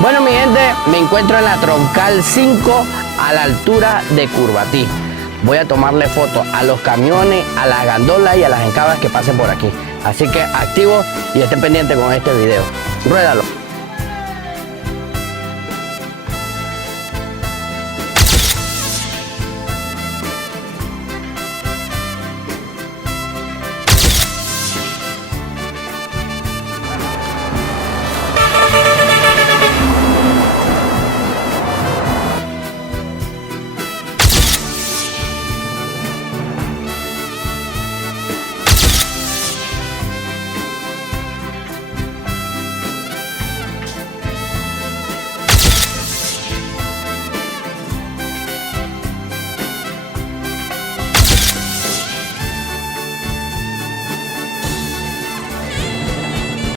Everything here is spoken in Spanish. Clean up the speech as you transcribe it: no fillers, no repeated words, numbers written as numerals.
Bueno, mi gente, me encuentro en la Troncal 5 a la altura de Curvatí. Voy a tomarle fotos a los camiones, a las gandolas y a las encabas que pasen por aquí. Así que activo y estén pendientes con este video. Ruédalo.